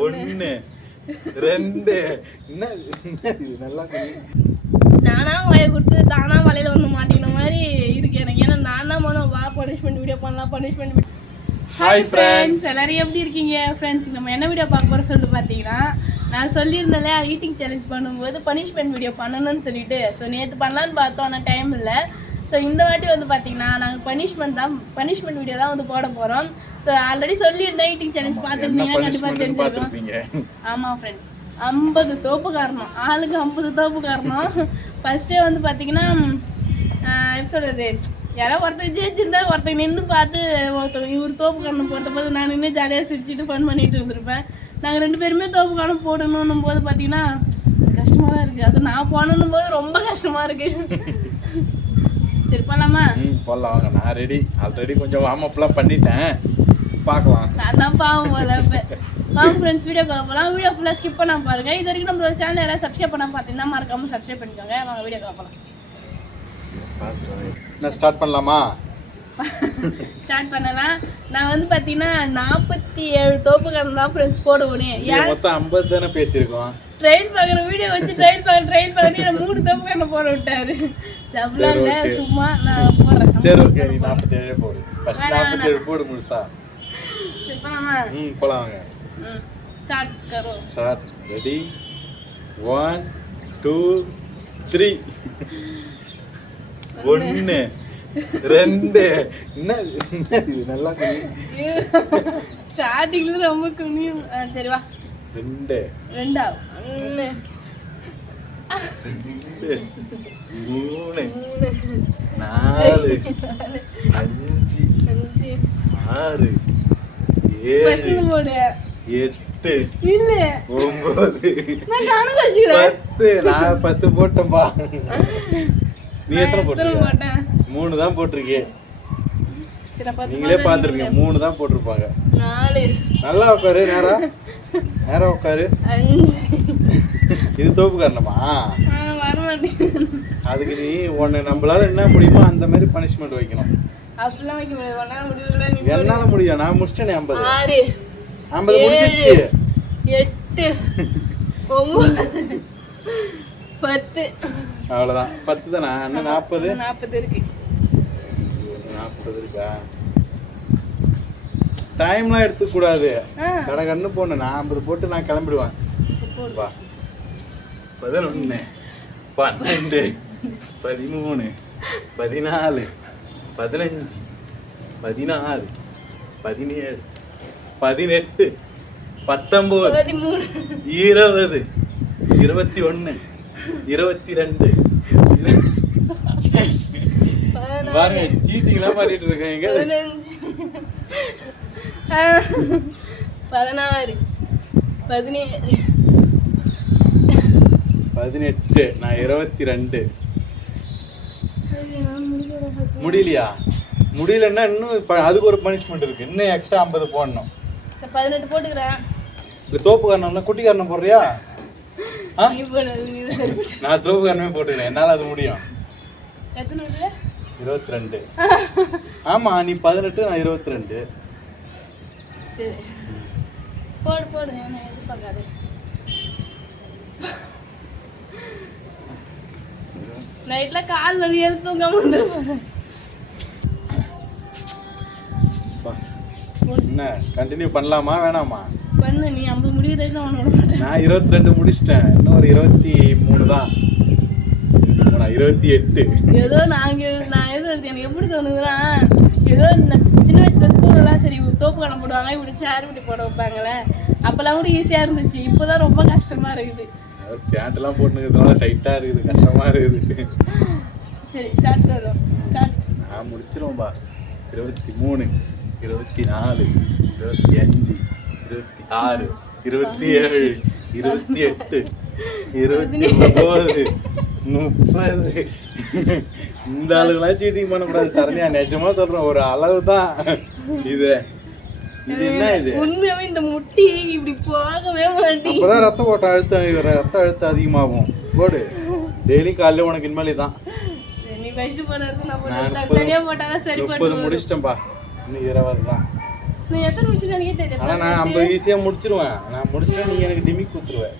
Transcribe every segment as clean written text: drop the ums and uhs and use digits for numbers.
1 2 என்ன நல்லா நானா வலைய கொடுத்து தானா வலையில வந்து மாட்டிக்கிற மாதிரி இருக்கு எனக்கு. ஏன்னா நான் தான் வா பனிஷ்மெண்ட் வீடியோ பண்ணலாம் பனிஷ்மெண்ட். ஹாய் ஃப்ரெண்ட்ஸ், எல்லாரும் எப்படி இருக்கீங்க ஃப்ரெண்ட்ஸ்? நம்ம என்ன வீடியோ பார்க்க போகிறோம் சொல்லிட்டு பார்த்தீங்கன்னா, நான் சொல்லியிருந்தேன்ல ஈட்டிங் சேலஞ்ச் பண்ணும்போது பனிஷ்மெண்ட் வீடியோ பண்ணணும்னு சொல்லிட்டு. ஸோ நேற்று பண்ணலான்னு பார்த்தோம், ஆனால் டைம் இல்லை. ஸோ இந்த வாட்டி வந்து பார்த்தீங்கன்னா நாங்கள் பனிஷ்மெண்ட் வீடியோ தான் வந்து போட போகிறோம். ஸோ ஆல்ரெடி சொல்லியிருந்தேன் ஈட்டிங் சேலஞ்ச் பார்த்துருந்தீங்க, கண்டிப்பாக தெரிஞ்சிருக்கோம். ஆமாம் ஃப்ரெண்ட்ஸ், 50 தோப்பு காரணம், ஆளுக்கு 50 தோப்பு காரணம். ஃபர்ஸ்டே வந்து பார்த்தீங்கன்னா எப்படி சொல்கிறது, யாராவது ஒருத்தர் ஜெயிச்சிருந்தா ஒருத்தர் நின்று பார்த்து ஒருத்தர் இவர் தோப்பு காரணம் போட்ட போது நான் நின்று ஜாலியாக சிரிச்சுட்டு ஃபன் பண்ணிட்டு இருந்திருப்பேன். நாங்கள் 2 பேருமே தோப்பு காரணம் போடணும் போது பார்த்தீங்கன்னா கஷ்டமாக தான் இருக்குது. அது நான் போடணும் போது ரொம்ப கஷ்டமாக இருக்குது. சரி போகலாமா? போடலாம் வாங்க, நான் ரெடி. ஆல்ரெடி கொஞ்சம் வார்ம் அப்லாம் பண்ணிட்டேன், பார்க்கலாம். நான் தான் பாவம் போல. வாங்க ஃப்ரெண்ட்ஸ், வீடியோ பார்க்க போகலாம். வீடியோ ஃபுல்லாக ஸ்கிப் பண்ணாமல் பாருங்கள். இது வரைக்கும் நம்மளோட சேனல் யாராவது சப்ஸ்கிரைப் பண்ணால் பார்த்தீங்கன்னா மறக்காமல் சப்ஸ்கிரைப் பண்ணிக்கோங்க. வாங்க வீடியோ பார்க்கலாம். நான் ஸ்டார்ட் பண்ணலாமா? ஸ்டார்ட் பண்ணலாம். நான் வந்து பார்த்தீங்கன்னா 47 தோப்பு கணக்கு தான் ஃப்ரெண்ட்ஸ் போடுவேன். ஏன் மொத்தம் 50 தானே பேசியிருக்கோம். ட்ரெயின் பார்க்குற வீடியோ வச்சு ட்ரெயின் பார்க்குறேன் 3 தோப்பு கணக்கு போட விட்டாரு. அப்படிலாம் இல்லை, சும்மா நான் போடுறேன். சரி ஓகே, நீ 47 போடு. ஃபர்ஸ்ட் 47 போடு முழுசா. சரி போலாமா? போலாம் வாங்க. ஸ்டார்ட் கரோ. ஸ்டார்ட். ரெடி 1 2 3. 1 2 என்ன நல்லா ஸ்டார்டிங்ல ரொம்ப குனியும். சரி வா. 2 2 1 3 4 5 6 7 8 இல்ல 9 நான் கணக்கு வச்சுக்கிறேன். 10. நான் 10 போட்டேன்பா. நீ எத்தனை போட்ட? 3 தான் போட்டிருக்கீங்க. நீங்களே பார்த்துருப்பீங்க, 3 தான் போட்டிருப்பாங்க. 4 நல்லா உட்காரு, நேரா உட்காரு. 5 இது தோப்பு காரணமா? வர மாட்டேங்குது. அதுக்கு நீ உன்னை நம்மளால என்ன முடியுமோ அந்த மாதிரி பனிஷ்மெண்ட் வைக்கணும். அப்படிலாம் வைக்க முடியாது. என்னால முடியும், நான் முடிச்சிட்டேனே. 50 6 முடிஞ்சிச்சு. 8 9 10 அவ்வளவுதான். 10 தானே? இன்னும் 40 இருக்கு. 40 இருக்கா? டைம்லாம் எடுத்துக்க கூடாது, கடை கண்ணு போடணும். நான் 50 போட்டு நான் கிளம்பிடுவேன். 11 12 13 14 15 16 17 18 19 20 21 22 பாருங்க, சீட்டிங்லாம் பண்ணிட்டு இருக்கேன். 16 17 18 நான் 22. முடியலையா? முடியலன்னா இன்னும் அதுக்கு ஒரு பனிஷ்மெண்ட் இருக்கு. இன்னும் எக்ஸ்ட்ரா 50 போடணும். 18 போட்டுக்கிறேன். இந்த தோப்பு காரணம்னா குட்டி காரணம் போடுறியா? நான் தோப்பு காரணமே போட்டுக்கிறேன், என்னால் அது முடியும். 22. ஆமா, நீ 18 நான் 22. சரி போடு போடு, என்ன எதிர்பார்க்காது. நைட்ல கால் வலி தூங்காம வந்துருப்பேன். என்ன கண்டினியூ பண்ணலாமா வேணாமா? பண்ணு, நீ 50 முடியறதுக்கு நான் விட மாட்டேன். நான் 22 முடிச்சிட்டேன், இன்னும் ஒரு 23 தான். 28. ஏதோ நான் ஏதோ எனக்கு எப்படி தோணுதுன்னா, ஏதோ இந்த சின்ன வயசுல ஸ்கூல்லாம் சரி தோப்பு கணம் போடுவாங்க, இப்படி சேர் இப்படி போட வைப்பாங்களே, அப்பெல்லாம் கூட ஈஸியா இருந்துச்சு. இப்போதான் ரொம்ப கஷ்டமா இருக்குது. பேண்ட்லாம் போட்டுக்கிறதுனால டைட்டா இருக்குது, கஷ்டமா இருக்குது. சரி ஸ்டார்ட் கரோம். ஸ்டார்ட். நான் முடிச்சிருவோம்பா. 23 24 25 26 27 28 29 30. இந்த ஆளுங்களாம் சீட்டிங் பண்ணக்கூடாது சரண்யா, நிஜமா சொல்றேன். ஒரு அளவு தான் இது. இது என்ன இது? உண்மையாவே இந்த முட்டி இப்படி போகவே மாட்டேங்குது. அப்பதான் ரத்த அழுத்தம் அதிகமாகும். போடு, டெய்லி காலையில உனக்கு இனிமேல் தான். நீ ஃபர்ஸ்ட் போறது நான் தனியா போட்டாதான் சரி. 30 முடிச்சிட்டேன்பா, இன்னும் 20 தான். நான் எத்தனை நிமிஷம் எனக்கே தெரியல. ஆனால் நான் 50 ஈஸியாக முடிச்சிருவேன். நான் முடிச்சுட்டா நீங்கள் எனக்கு டிமிக் கொடுத்துருவேன்.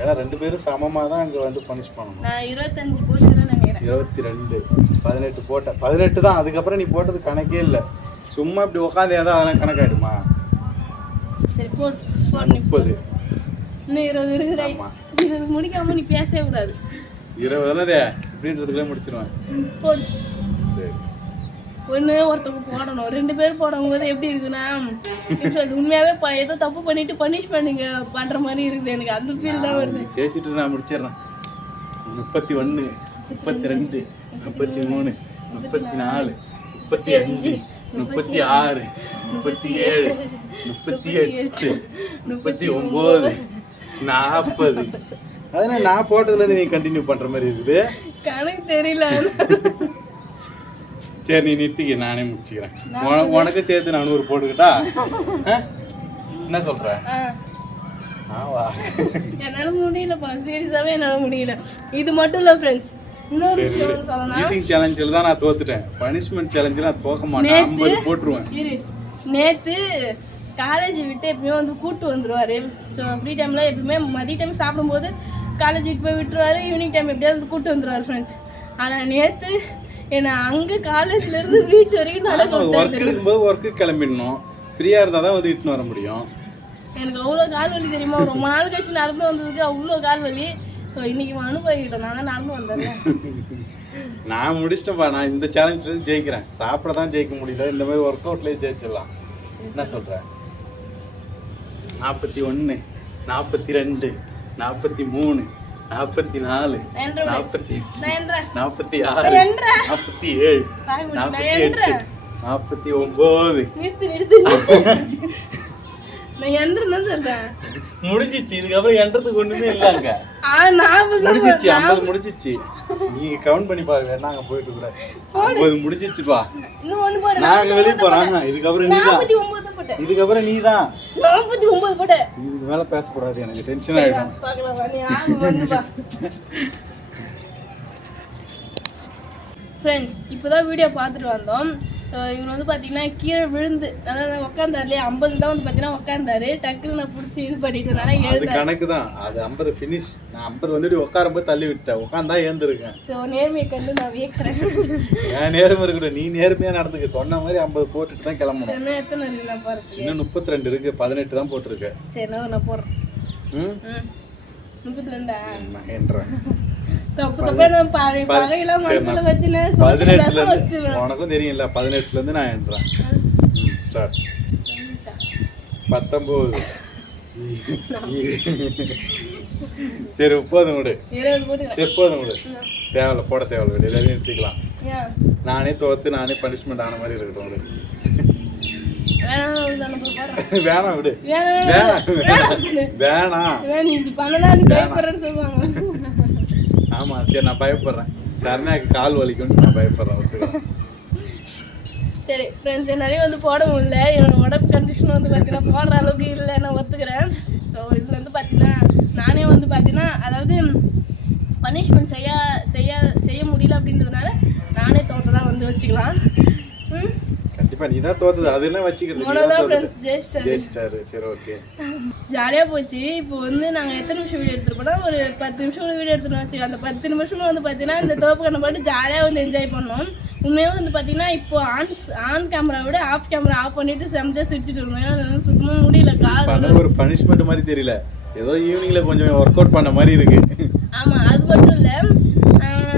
ஏன்னா 2 பேரும் சமமாக தான் அங்கே வந்து பனிஷ் பண்ணணும். நான் 25 போட்டுக்கிறேன்னு நினைக்கிறேன். 22 18 போட்டேன். 18 தான். அதுக்கப்புறம் நீ போட்டது கணக்கே இல்லை. சும்மா இப்படி உட்காந்து ஏதாவது அதெல்லாம் கணக்காயிடுமா? சரி போடு 30. இன்னும் 20 இருக்குதா? இது முடிக்காம நீ பேசவே கூடாது. 20 தானே இப்படின்றதுக்குள்ளே முடிச்சிருவேன். போடு. சரி ஒருத்தவங்க போடணும். 2 பேர் போடும்போது எப்படி இருக்குன்னா உண்மையாவே ஏதோ தப்பு பண்ணிட்டு பனிஷ்மெண்ட் பண்ற மாதிரி இருக்குது. எனக்கு அந்த ஃபீல் தான் வருது. பேசிட்டு நான் முடிச்சிடுறேன். 31 32 33 34 35 36 37 38 39 40. அதனால நான் போட்டதுல இருந்து நீ கண்டினியூ பண்ற மாதிரி இருக்குது. கணக்கு தெரியல. சரி நீ நிறுத்திக்க, நானே முடிச்சுக்கிறேன். உனக்கு சேர்த்து 400 போட்டுக்கிட்டா என்ன சொல்ற? என்னால முடியலப்பா, சீரியஸாவே என்னால முடியல. இது மட்டும் இல்ல ஃப்ரெண்ட்ஸ், இன்னொரு விஷயம் சொல்லணும். ஈட்டிங் சேலஞ்சில் தான் நான் தோத்துட்டேன். பனிஷ்மெண்ட் சேலஞ்சில் நான் தோக்க மாட்டேன். 50 போட்டுருவேன். நேத்து காலேஜ் விட்டு எப்பயுமே வந்து கூட்டு வந்துருவாரு. ஸோ ஃப்ரீ டைம்ல எப்பயுமே மதிய டைம் சாப்பிடும்போது காலேஜ் விட்டு போய் விட்டுருவாரு. ஈவினிங் டைம் எப்படியாவது கூட்டு வந்துருவாரு ஃப்ரெண்ட்ஸ். ஆனால் நேற்று என்னை அங்கே காலேஜ்ல இருந்து வீட்டு வரைக்கும் நடக்க ஒர்க் இருக்கும்போது ஒர்க்கு கிளம்பிடணும். ஃப்ரீயாக இருந்தால் தான் வந்து இட்டுன்னு வர முடியும். எனக்கு அவ்வளோ கால் வலி தெரியுமா? ரொம்ப நாள் கழிச்சு நடந்து வந்ததுக்கு அவ்வளோ கால் வலி. ஸோ இன்னைக்கு அனுபவிக்கிட்டேன். நான் தான் நடந்து வந்தேன். நான் முடிச்சிட்டேன்ப்பா. நான் இந்த சேலஞ்சில் ஜெயிக்கிறேன். சாப்பிட தான் ஜெயிக்க முடியல. இந்த மாதிரி ஒர்க் அவுட்லேயே ஜெயிச்சிடலாம். என்ன சொல்கிறேன்? 41 42 43 44 46 47 48 49 முடிச்சிச்சு. இதுக்கப்புறம் என்றதுக்கு ஒண்ணுமே இல்லைங்க. முடிச்சிச்சு. 50 முடிச்சிச்சு. நீங்க கவுண்ட் பண்ணி பாருங்க. நாங்க போயிட்டு கூட 50 முடிச்சிச்சுப்பா. நாங்க வெளியே போறோம். இதுக்கப்புறம் நீதான். இதுக்கப்புறம் நீதான் 49 போட்ட. இதுக்கு மேல பேசக்கூடாது. எனக்கு டென்ஷன் ஆயிடும். ஃப்ரெண்ட்ஸ், இப்போதான் வீடியோ பார்த்துட்டு வந்தோம். இவர் வந்து பார்த்தீங்கன்னா கீழே விழுந்து, அதாவது உட்காந்தாரு இல்லையா, 50 தான் வந்து பார்த்தீங்கன்னா உட்காந்தாரு. டக்குன்னு நான் பிடிச்சி இது பண்ணிட்டேனால அது கணக்கு தான். அது 50 ஃபினிஷ். நான் 50 வந்துட்டு உட்காரும்போது தள்ளி விட்டேன். உட்காந்தா ஏந்திருக்கேன். ஸோ நேர்மையை கண்டு நான் வியக்கிறேன். ஏன் நேர்மை இருக்கட்டும். நீ நேர்மையாக நடந்துக்க. சொன்ன மாதிரி 50 போட்டுட்டு தான் கிளம்பணும். என்ன எத்தனை இருக்கு நான் பாருங்க. இன்னும் 32 இருக்கு. 18 தான் போட்டிருக்கேன். சரி நான் போடுறேன். 32 என்றேன். உனக்கும் தெரியும்ல, 18ல இருந்து நான் என்றேன். ஸ்டார்ட். 19 சரி போதும் விடு. சரி போதும் விடு. தேவையில்ல, போட தேவையில்ல. எல்லாத்தையும் நிறுத்திக்கலாம். நானே தோத்து நானே பனிஷ்மெண்ட் ஆன மாதிரி இருக்கட்டும் விடு. வேணாம் விடு. வேணாம். ஆமா சரி, நான் பயப்படுறேன். சரணைக்கு கால் வலிக்கும்னு நான் பயப்படுறேன். ஒத்துக்கிறேன். சரி ஃப்ரெண்ட்ஸ், என்னாலே வந்து போட முடியல. என்னோட உடம்பு கண்டிஷன் வந்து பார்த்தீங்கன்னா போடுற அளவுக்கு இல்லை. நான் ஒத்துக்கிறேன். ஸோ இதில் வந்து பார்த்தீங்கன்னா நானே வந்து பார்த்தீங்கன்னா, அதாவது பனிஷ்மெண்ட் செய்ய முடியல அப்படின்றதுனால நானே தோட்டதான் வந்து வச்சுக்கலாம். கண்டிப்பா நீ தான் தோத்தது. அதெல்லாம் வச்சுக்கிறது ஜெயிச்சிட்டாரு. சரி ஓகே, ஜாலியாக போச்சு. இப்போ வந்து நாங்கள் எத்தனை நிமிஷம் வீடியோ எடுத்துருப்போம்னா ஒரு 10 நிமிஷம் வீடியோ எடுத்துன்னு வச்சுக்கோங்க. அந்த 10 நிமிஷமும் வந்து பார்த்தீங்கன்னா இந்த தோப்பு கண்ணை பாட்டு ஜாலியாக வந்து என்ஜாய் பண்ணோம். உண்மையாக வந்து பார்த்தீங்கன்னா இப்போ ஆன் கேமரா விட ஆஃப் கேமரா ஆஃப் பண்ணிட்டு செம்மையாக சிரிச்சுட்டு இருந்தோம். சுத்தமாக முடியல. கால் ஒரு பனிஷ்மெண்ட் மாதிரி தெரியல. ஏதோ ஈவினிங்ல கொஞ்சம் ஒர்க் அவுட் பண்ண மாதிரி இருக்கு. ஆமாம், அது மட்டும் இல்லை,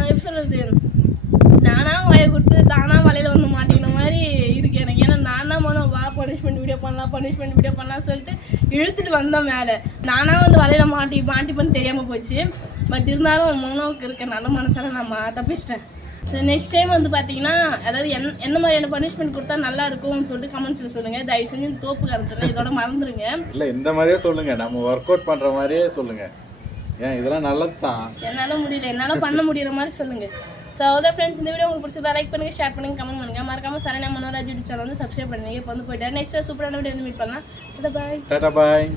எப்படி சொல்றது, நானா வய கொடுத்து தானா வலையில வந்து மாட்டிக்கிற மாதிரி இருக்கு எனக்கு. ஏன்னா நான் தான் மனோ வா பனிஷ்மெண்ட் வீடியோ பண்ணலாம் சொல்லிட்டு இழுத்துட்டு வந்தோம் மேலே. நானா வந்து வலையில மாட்டிப்பேன்னு தெரியாமல் போச்சு. பட் இருந்தாலும் மனோவுக்கு இருக்க நல்ல மனசால நான் தப்பிச்சிட்டேன். ஸோ நெக்ஸ்ட் டைம் வந்து பார்த்தீங்கன்னா, அதாவது எந்த மாதிரியான பனிஷ்மெண்ட் கொடுத்தா நல்லா இருக்கும்னு சொல்லிட்டு கமெண்ட்ஸில் சொல்லுங்கள். தயவு செஞ்சு தோப்பு காரணத்தில் இதோட மறந்துடுங்க. இல்லை இந்த மாதிரியே சொல்லுங்கள். நம்ம ஒர்க் அவுட் பண்ணுற மாதிரியே சொல்லுங்கள். ஏன் இதெல்லாம் நல்லது தான். என்னால் முடியல, என்னால் பண்ண முடிகிற மாதிரி சொல்லுங்கள். ஸோ அதான் ஃப்ரெண்ட்ஸ், இந்த வீடியோ உங்களுக்கு பிடிச்சதா லைக் பண்ணுங்கள், ஷேர் பண்ணுங்கள், கமெண்ட் பண்ணுங்கள். மறக்காமல் சரண்யா மனோராஜ் யூடியூப் சேனல் வந்து சப்ஸ்கிரைப் பண்ணுங்கள். இப்போ வந்து போயிட்டு நெக்ஸ்ட் சூப்பரான வீடியோ வந்து மீட் பண்ணலாம். பாய். டாடா பாய்.